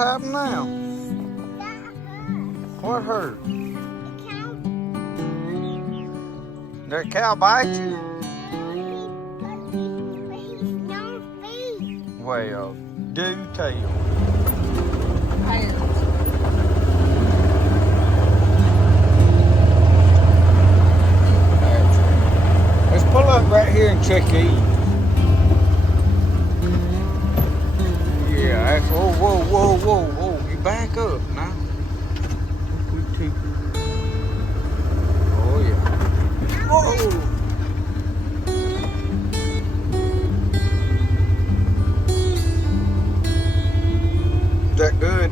happened now? What hurt? That cow bite you? Well, do tell. Let's pull up right here and check these. Yeah, that's whoa. You back up now. Oh yeah. Whoa. Is that good?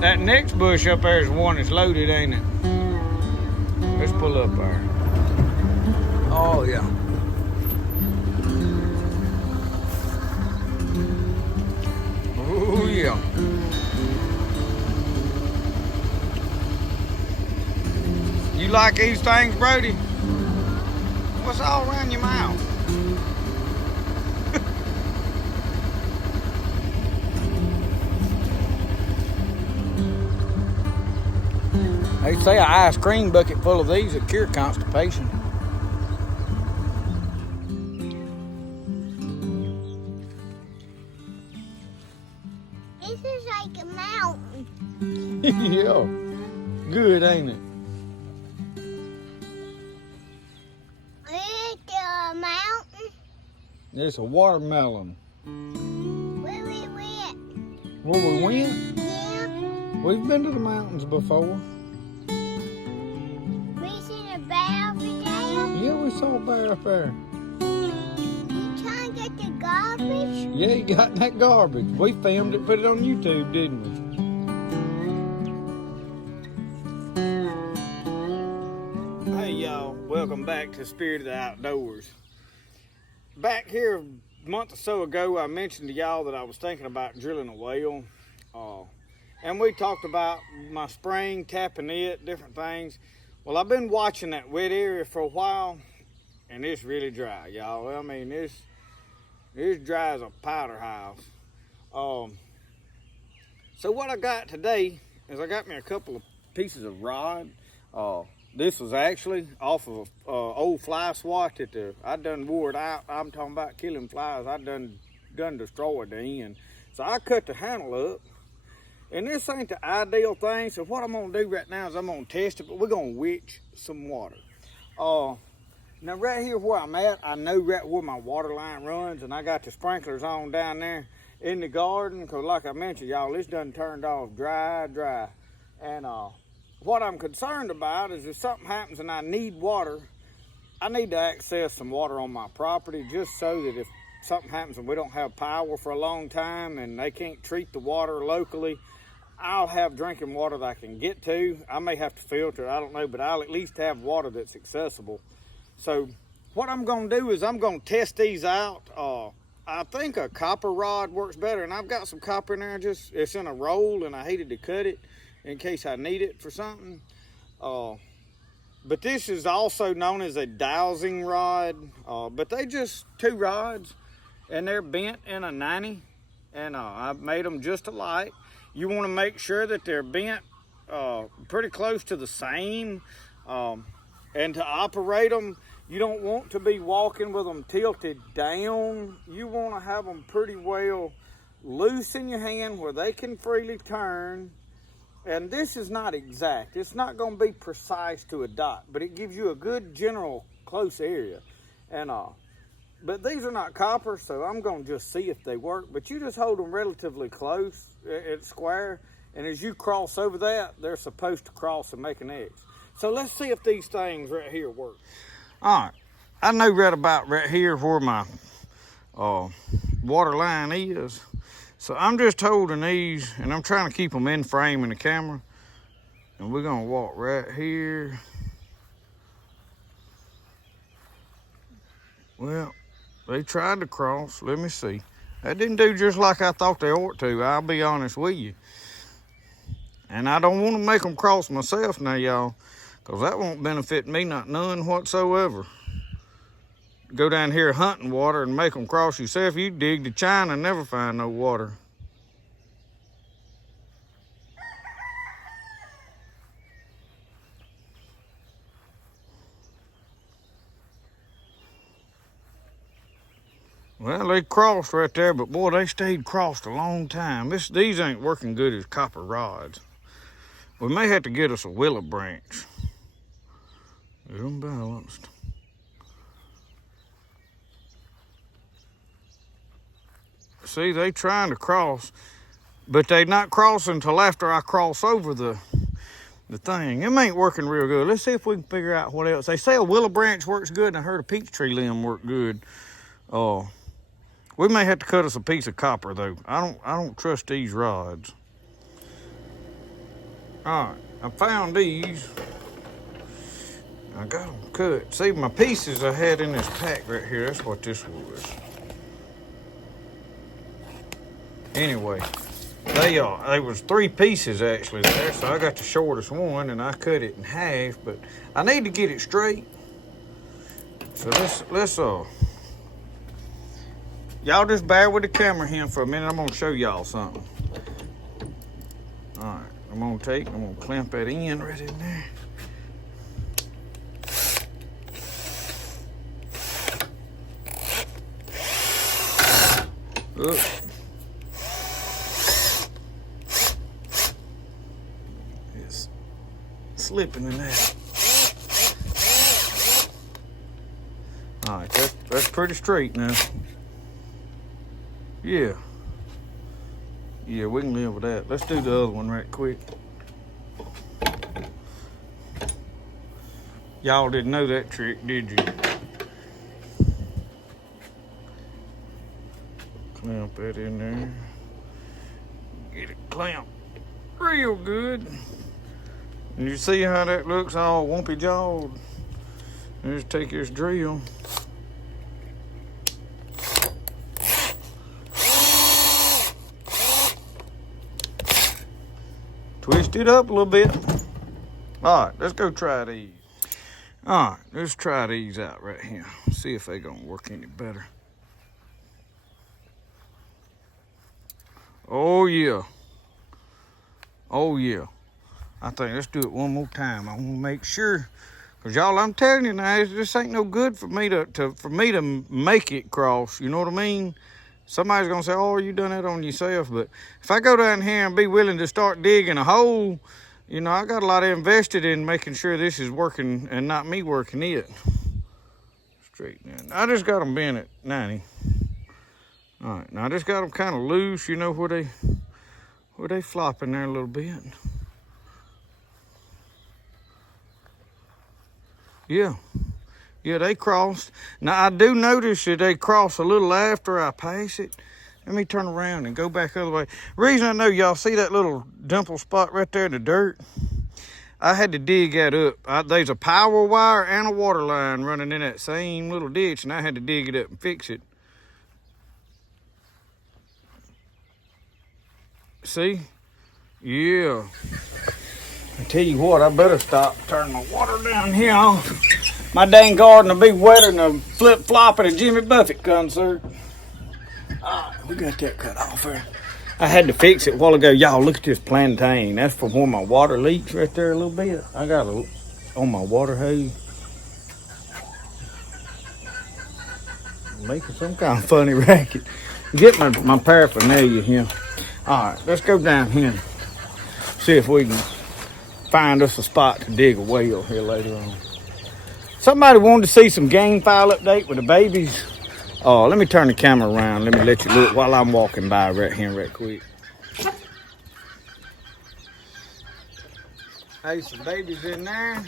That next bush up there is the one that's loaded, ain't it? Let's pull up there. Oh yeah. Oh yeah. You like these things, Brody? What's all around your mouth? They say an ice cream bucket full of these would cure constipation. This is like a mountain. Yeah. Good, ain't it? It's a mountain. It's a watermelon. Where we went. Where we went? Yeah. We've been to the mountains before. We seen a bear over there. Yeah, we saw a bear up there. You trying to get the garbage? Yeah, you got that garbage. We filmed it, put it on YouTube, didn't we? Hey y'all, welcome back to Spirit of the Outdoors. Back here a month or so ago, I mentioned to y'all that I was thinking about drilling a well. And we talked about my spring, tapping it, different things. Well, I've been watching that wet area for a while, and it's really dry, y'all. I mean, it's dry as a powder house. So what I got today is I got me a couple of pieces of rod. This was actually off of a old fly swat that I done wore it out. I'm talking about killing flies. I done destroyed the end. So I cut the handle up. And this ain't the ideal thing, so what I'm gonna do right now is I'm gonna test it, but we're gonna witch some water. Now right here where I'm at, I know right where my water line runs, and I got the sprinklers on down there in the garden, because like I mentioned, y'all, this done turned off dry. And what I'm concerned about is if something happens and I need water, I need to access some water on my property, just so that if something happens and we don't have power for a long time and they can't treat the water locally, I'll have drinking water that I can get to. I may have to filter, I don't know, but I'll at least have water that's accessible. So what I'm gonna do is I'm gonna test these out. I think a copper rod works better, and I've got some copper in there, it's in a roll, and I hated to cut it in case I need it for something. But this is also known as a dowsing rod, but they just two rods, and they're bent in a 90, and I've made them just alike. You want to make sure that they're bent pretty close to the same, and to operate them, you don't want to be walking with them tilted down. You want to have them pretty well loose in your hand where they can freely turn. And this is not exact. It's not going to be precise to a dot, but it gives you a good general close area. And but these are not copper, so I'm going to just see if they work. But you just hold them relatively close at square, and as you cross over that, they're supposed to cross and make an X. So let's see if these things right here work. All right, I know right about right here where my water line is. So I'm just holding these, and I'm trying to keep them in frame in the camera. And we're gonna walk right here. Well, they tried to cross. Let me see. That didn't do just like I thought they ought to, I'll be honest with you. And I don't want to make them cross myself now, y'all, because that won't benefit me, not none whatsoever. go down here hunting water and make them cross yourself. You dig to China and never find no water. Well, they crossed right there, but boy, they stayed crossed a long time. These ain't working good as copper rods. We may have to get us a willow branch. Unbalanced. See, they trying to cross, but they not crossing until after I cross over the thing. It ain't working real good. Let's see if we can figure out what else. They say a willow branch works good, and I heard a peach tree limb worked good. We may have to cut us a piece of copper though. I don't trust these rods. All right, I found these. I got them cut. See, my pieces I had in this pack right here. That's what this was. Anyway, they was 3 pieces actually there, so I got the shortest one and I cut it in half. But I need to get it straight. So let's y'all just bear with the camera here for a minute. I'm gonna show y'all something. All right, I'm gonna clamp that in right in there. Look. It's slipping in there. All right, that's pretty straight now. Yeah, we can live with that. Let's do the other one right quick. Y'all didn't know that trick, did you? Clamp that in there. Get it clamped real good. And you see how that looks all wumpy jawed? Just take this drill. Twist it up a little bit. All right, let's go try these. All right, let's try these out right here. See if they gonna work any better. Oh yeah. Oh yeah. I think let's do it one more time. I want to make sure, cause y'all, I'm telling you now, this ain't no good for me to make it cross. You know what I mean? Somebody's gonna say, "Oh, you done that on yourself." But if I go down here and be willing to start digging a hole, you know, I got a lot invested in making sure this is working and not me working it. Straighten it. I just got them bent at 90. All right, now I just got them kind of loose, you know, where they flopping there a little bit. Yeah, they crossed. Now I do notice that they cross a little after I pass it. Let me turn around and go back the other way. Reason I know, y'all see that little dimple spot right there in the dirt? I had to dig that up. There's a power wire and a water line running in that same little ditch, and I had to dig it up and fix it. See? Yeah. I tell you what, I better stop turning the water down here on. My dang garden will be wetter than a flip-flop at a Jimmy Buffett concert. We got that cut off there. I had to fix it a while ago. Y'all, look at this plantain. That's from where my water leaks right there a little bit. I got it on my water hose. Making some kind of funny racket. Get my paraphernalia here. All right, let's go down here and see if we can find us a spot to dig a well here later on. Somebody wanted to see some gamefowl update with the babies. Let me turn the camera around. Let me let you look while I'm walking by right here right quick. Hey, some babies in there.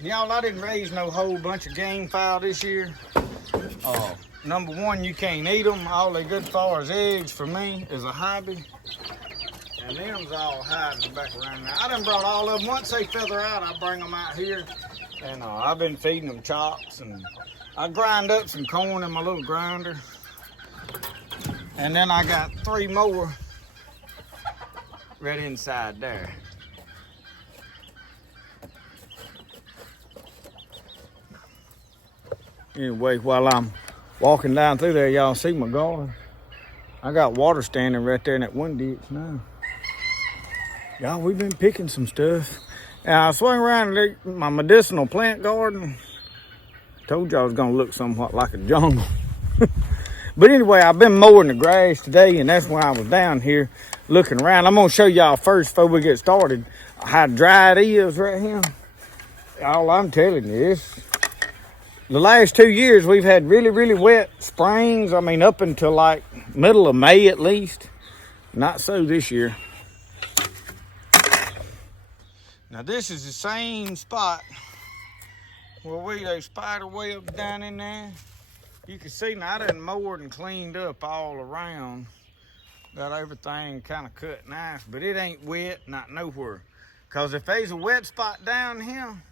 Y'all, I didn't raise no whole bunch of gamefowl this year. Number one, you can't eat them. All they good for is eggs for me is a hobby. And them's all hiding back around there. I done brought all of them. Once they feather out, I bring them out here. And I've been feeding them chops. And I grind up some corn in my little grinder. And then I got 3 more right inside there. Anyway, while I'm walking down through there, y'all see my garden. I got water standing right there in that one ditch now. Y'all, we've been picking some stuff. And I swung around my medicinal plant garden. Told y'all I was gonna look somewhat like a jungle. But anyway, I've been mowing the grass today, and that's why I was down here looking around. I'm gonna show y'all first before we get started how dry it is right here. All I'm telling you is, the last 2 years we've had really, really wet springs. I mean, up until like middle of May at least. Not so this year. Now this is the same spot where they spider web down in there. You can see now I done mowed and cleaned up all around. Got everything kind of cut nice, but it ain't wet, not nowhere. Cause if there's a wet spot down here,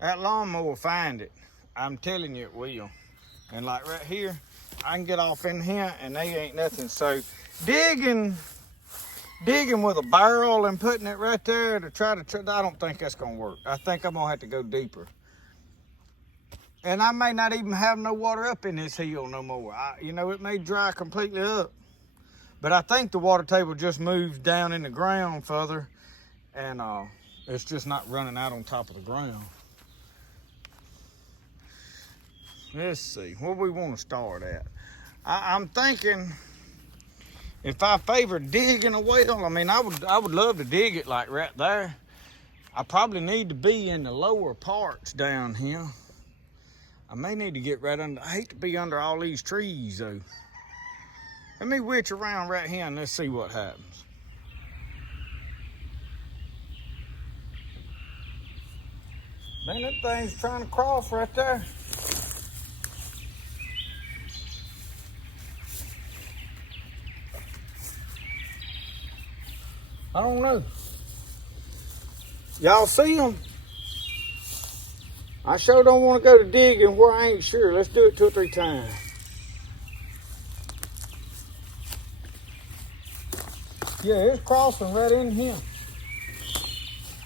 that lawnmower will find it. I'm telling you it will. And like right here, I can get off in here and they ain't nothing. So digging with a barrel and putting it right there to try to, I don't think that's gonna work. I think I'm gonna have to go deeper. And I may not even have no water up in this hill no more. You know, it may dry completely up. But I think the water table just moves down in the ground further. And it's just not running out on top of the ground. Let's see, where we want to start at. I'm thinking if I favor digging a well, I mean, I would love to dig it like right there. I probably need to be in the lower parts down here. I may need to get right under, I hate to be under all these trees though. Let me witch around right here and let's see what happens. Man, that thing's trying to cross right there. I don't know. Y'all see them? I sure don't want to go to digging where I ain't sure. Let's do it 2 or 3 times. Yeah, it's crossing right in here.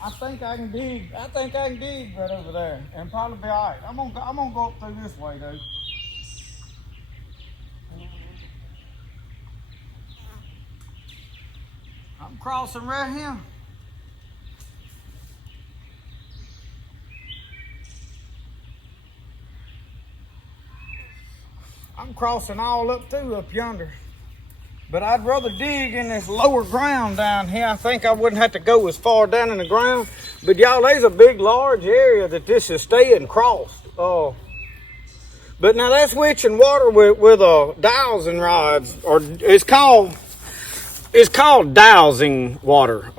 I think I can dig. I think I can dig right over there and probably be all right. I'm gonna go up through this way though. I'm crossing right here. I'm crossing all up through up yonder. But I'd rather dig in this lower ground down here. I think I wouldn't have to go as far down in the ground. But y'all, there's a big, large area that this is staying crossed. But now that's witching water with dowsing rods, or it's called dowsing water.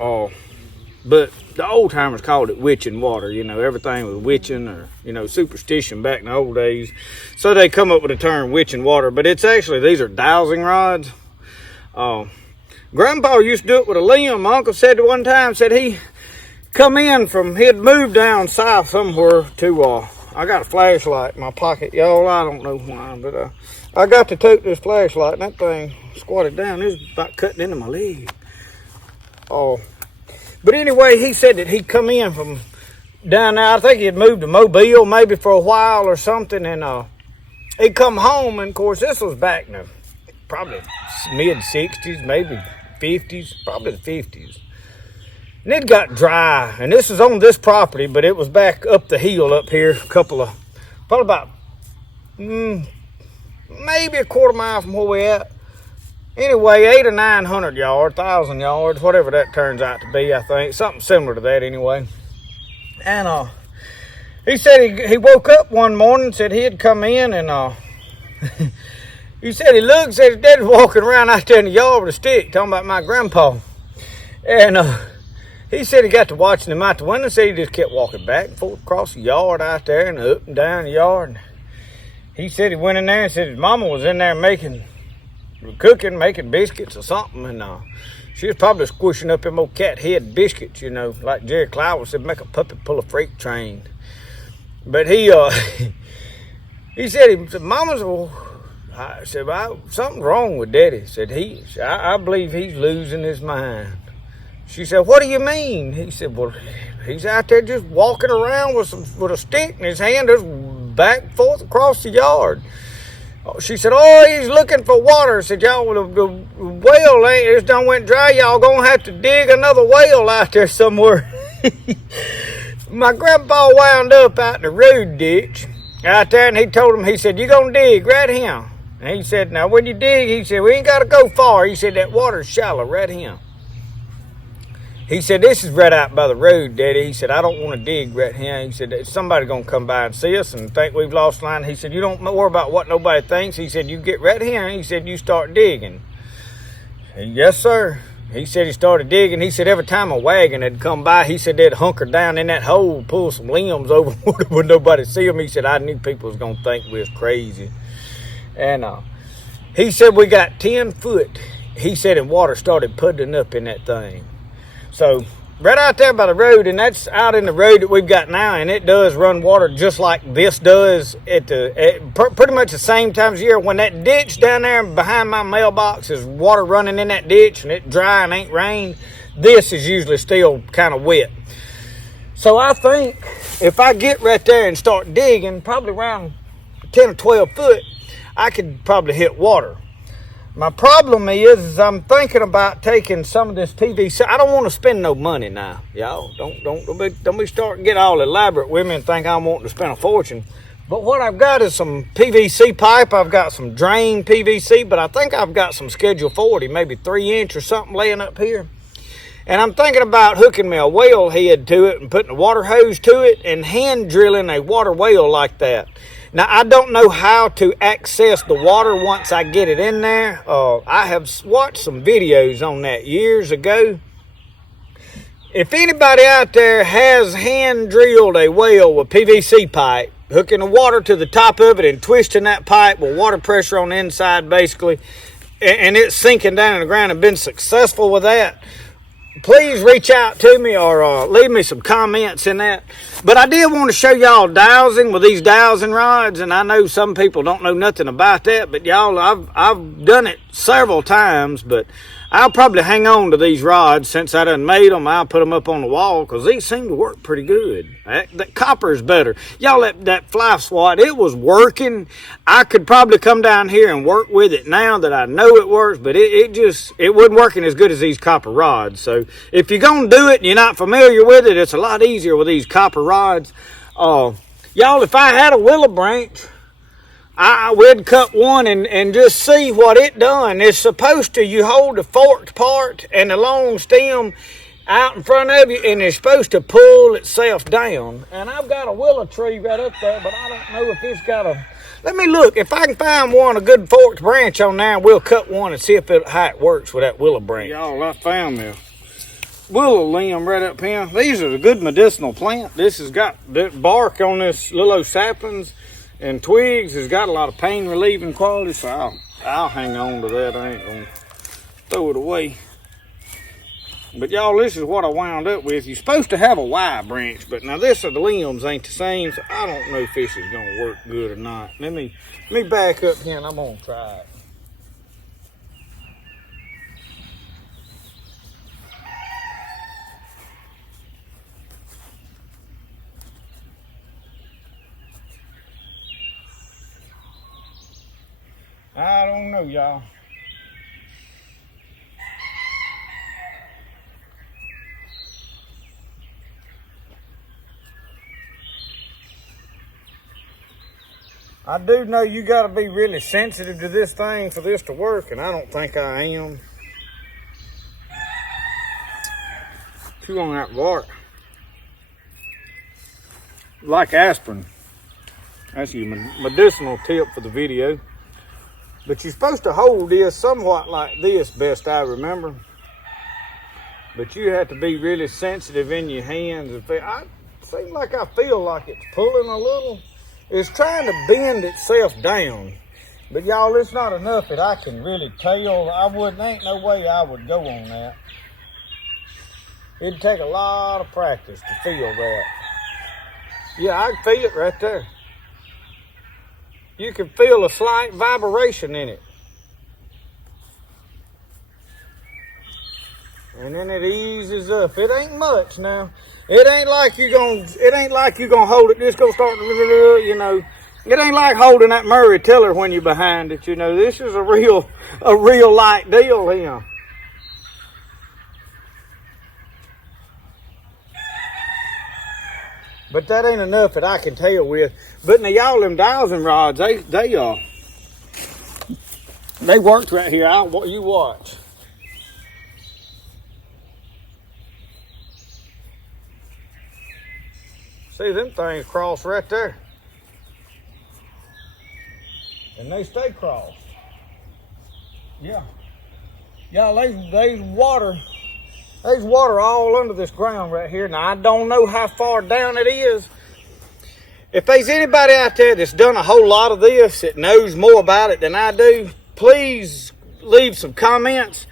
But the old timers called it witching water. You know, everything was witching or, you know, superstition back in the old days. So they come up with the term witching water. But it's actually, these are dowsing rods. Grandpa used to do it with a limb. My uncle said one time, said he come in from, he'd moved down south somewhere to, I got a flashlight in my pocket, y'all. I don't know why, but I got to tote this flashlight and that thing squatted down. It was about cutting into my leg. But anyway, he said that he'd come in from down there. I think he'd moved to Mobile maybe for a while or something. And he'd come home, and of course, this was back in the probably mid-60s, maybe 50s, probably the 50s. And it got dry. And this is on this property, but it was back up the hill up here, probably about maybe a quarter mile from where we at. Anyway, 800 or 900 yards, 1,000 yards, whatever that turns out to be, I think. Something similar to that anyway. And he said he woke up one morning, said he'd come in, and he said he looked, said his dad was walking around out there in the yard with a stick, talking about my grandpa. And he said he got to watching him out the window, said he just kept walking back and forth across the yard out there and up and down the yard. And he said he went in there and said his mama was in there cooking, making biscuits or something, and she was probably squishing up them old cat head biscuits, you know, like Jerry Clower said, make a puppy pull a freight train. But he said, Mama's, I said, well, something's wrong with Daddy. Said I believe he's losing his mind. She said, what do you mean? He said, well, he's out there just walking around with a stick in his hand, just back and forth across the yard. She said, oh, he's looking for water. I said, y'all, the well it done went dry. Y'all gonna have to dig another well out there somewhere. My grandpa wound up out in the road ditch out there, and he told him, he said, you gonna dig right here. And he said, now when you dig, he said, we ain't gotta go far. He said, that water's shallow right here. He said, this is right out by the road, Daddy. He said, I don't want to dig right here. He said, somebody going to come by and see us and think we've lost line. He said, you don't worry about what nobody thinks. He said, you get right here. He said, you start digging. And yes, sir. He said he started digging. He said every time a wagon had come by, he said they'd hunker down in that hole, pull some limbs over when nobody see them. He said, I knew people was going to think we was crazy. And he said, we got 10 foot. He said, and water started puddling up in that thing. So right out there by the road, and that's out in the road that we've got now, and it does run water just like this does at pretty much the same times of year. When that ditch down there behind my mailbox is water running in that ditch and it dry and ain't rained, this is usually still kind of wet. So I think if I get right there and start digging, probably around 10 or 12 foot, I could probably hit water. My problem is I'm thinking about taking some of this PVC. I don't want to spend no money now, y'all. Don't be starting to get all elaborate with me and think I'm wanting to spend a fortune. But what I've got is some PVC pipe. I've got some drain PVC, but I think I've got some Schedule 40, maybe 3-inch or something laying up here. And I'm thinking about hooking me a well head to it and putting a water hose to it and hand drilling a water well like that. Now, I don't know how to access the water once I get it in there. I have watched some videos on that years ago. If anybody out there has hand drilled a well with PVC pipe, hooking the water to the top of it and twisting that pipe with water pressure on the inside basically, and it's sinking down in the ground and been successful with that, please reach out to me or leave me some comments in that. But I did want to show y'all dowsing with these dowsing rods, and I know some people don't know nothing about that, but y'all, I've done it several times, but I'll probably hang on to these rods since I done made them. I'll put them up on the wall because these seem to work pretty good. That copper is better. Y'all, that fly swat, it was working. I could probably come down here and work with it now that I know it works, but it wasn't working as good as these copper rods. So if you're going to do it and you're not familiar with it, it's a lot easier with these copper rods. Y'all, if I had a willow branch, I would cut one and just see what it done. It's supposed to, you hold the forked part and the long stem out in front of you, and it's supposed to pull itself down. And I've got a willow tree right up there, but I don't know if it's got a, let me look. If I can find one, a good forked branch on there, we'll cut one and see how it works with that willow branch. Y'all, I found this willow limb right up here. These are a good medicinal plant. This has got the bark on this little saplings and twigs has got a lot of pain relieving quality, so I'll hang on to that. I ain't gonna throw it away. But y'all, this is what I wound up with. You're supposed to have a Y branch, but now the limbs ain't the same, so I don't know if this is gonna work good or not. Let me back up here and I'm gonna try it. I don't know, y'all. I do know you got to be really sensitive to this thing for this to work, and I don't think I am. Chew on that bark. Like aspirin. That's your medicinal tip for the video. But you're supposed to hold this somewhat like this, best I remember. But you have to be really sensitive in your hands. It seems like I feel like it's pulling a little. It's trying to bend itself down. But y'all, it's not enough that I can really tell. Ain't no way I would go on that. It'd take a lot of practice to feel that. Yeah, I can feel it right there. You can feel a slight vibration in it. And then it eases up. It ain't much now. It ain't like you're gonna hold it, just gonna start, It ain't like holding that Murray tiller when you're behind it, you know. This is a real light deal here. But that ain't enough that I can tell with. But now y'all, them dowsing rods, they worked right here. You watch. See them things cross right there. And they stay crossed. Yeah. Y'all, there's water all under this ground right here. Now, I don't know how far down it is. If there's anybody out there that's done a whole lot of this, that knows more about it than I do, please leave some comments.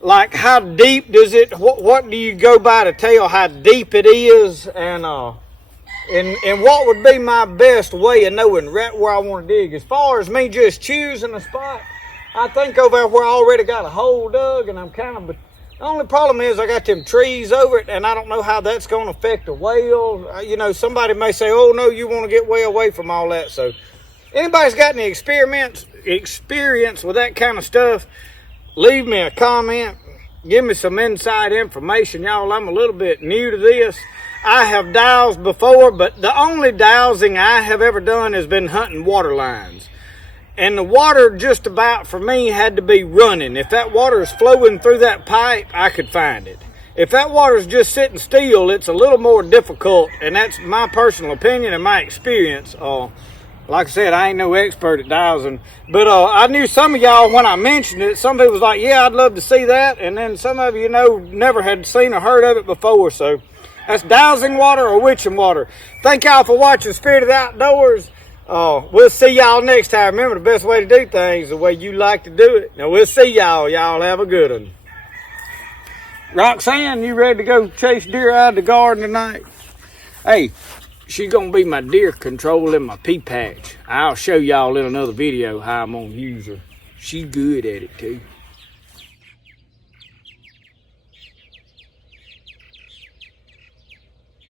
Like, how deep does it, what do you go by to tell how deep it is? And what would be my best way of knowing right where I want to dig? As far as me just choosing a spot, I think over there where I already got a hole dug, and I'm kind of, the only problem is I got them trees over it, and I don't know how that's going to affect the whale. You know, somebody may say, oh no, you want to get way away from all that. So anybody's got any experience with that kind of stuff, leave me a comment. Give me some inside information, y'all. I'm a little bit new to this. I have dowsed before, but the only dowsing I have ever done has been hunting water lines. And the water just about, for me, had to be running. If that water is flowing through that pipe, I could find it. If that water is just sitting still, it's a little more difficult, and that's my personal opinion and my experience. Like I said, I ain't no expert at dowsing, but I knew some of y'all, when I mentioned it, some people was like, yeah, I'd love to see that, and then some of you know never had seen or heard of it before. So that's dowsing water or witching water. Thank y'all for watching Spirit of the Outdoors. We'll see y'all next time. Remember, the best way to do things is the way you like to do it. Now, we'll see y'all. Y'all have a good one. Roxanne, you ready to go chase deer out of the garden tonight? Hey, she's going to be my deer control in my pea patch. I'll show y'all in another video how I'm going to use her. She's good at it, too.